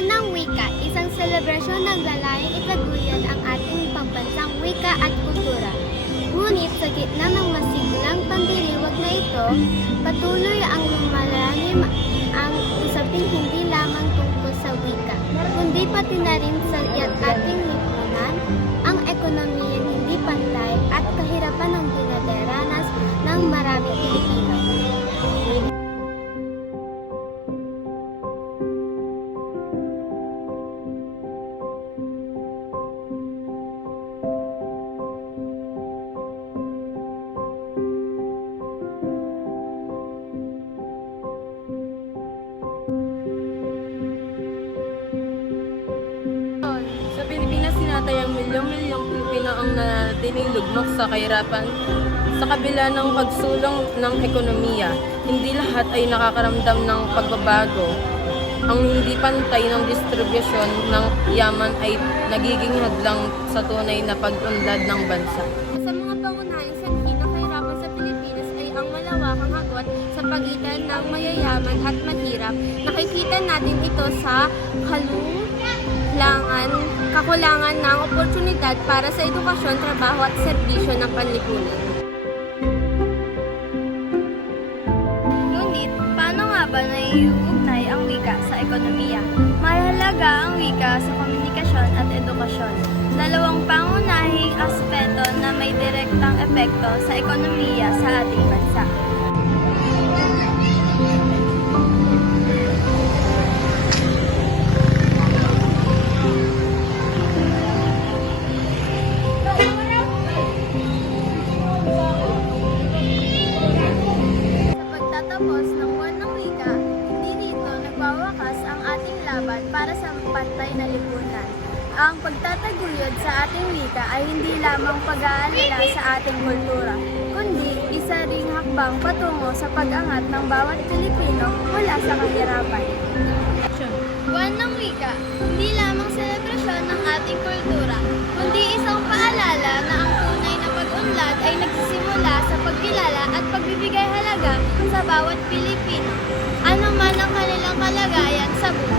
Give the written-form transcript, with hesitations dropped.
Buwan ng Wika, isang selebrasyon na naglalayong itaguyod ang ating pambansang wika at kultura. Ngunit sa gitna ng masiglang pandiriwag na ito, patuloy ang lumalalim ang usaping hindi lamang tungkol sa wika, kundi pati na rin sa ating lipunan, ang ekonomiyang hindi pantay at kahirapan ng dinadaranas ng maraming Pilipino. Sa Pilipinas, sinatay ang milyong-milyong Pilipino ang nanatiling lugmok sa kahirapan. Sa kabila ng pagsulong ng ekonomiya, hindi lahat ay nakakaramdam ng pagbabago. Ang hindi pantay ng distribusyon ng yaman ay nagiging hadlang sa tunay na pag-unlad ng bansa. Sa mga pangunahing sanhi ng kahirapan sa Pilipinas ay ang malawakang agwat sa pagitan ng mayayaman at mahirap. Nakikita natin ito sa kakulangan ng oportunidad para sa edukasyon, trabaho at serbisyo ng panlipunan. Ngunit, paano nga ba naiuugnay ang wika sa ekonomiya? Mahalaga ang wika sa komunikasyon at edukasyon, dalawang pangunahing aspeto na may direktang epekto sa ekonomiya sa ating bansa. Sa pagtatapos ng buwan ng wika, hindi dito nagwawakas ang ating laban para sa pantay na lipunan. Ang pagtataguyod sa ating wika ay hindi lamang pag-aalala sa ating kultura, kundi isa ring hakbang patungo sa pag-angat ng bawat Pilipino mula sa kahirapan. Buwan ng wika, hindi lamang selebrasyon ng ating kultura, kundi isang paalala na ang tunay na pag-unlad ay nagsisimula sa pagkilala at pagbibigay halaga sa bawat Pilipino, ano man ang kanilang kalagayan sa buhay.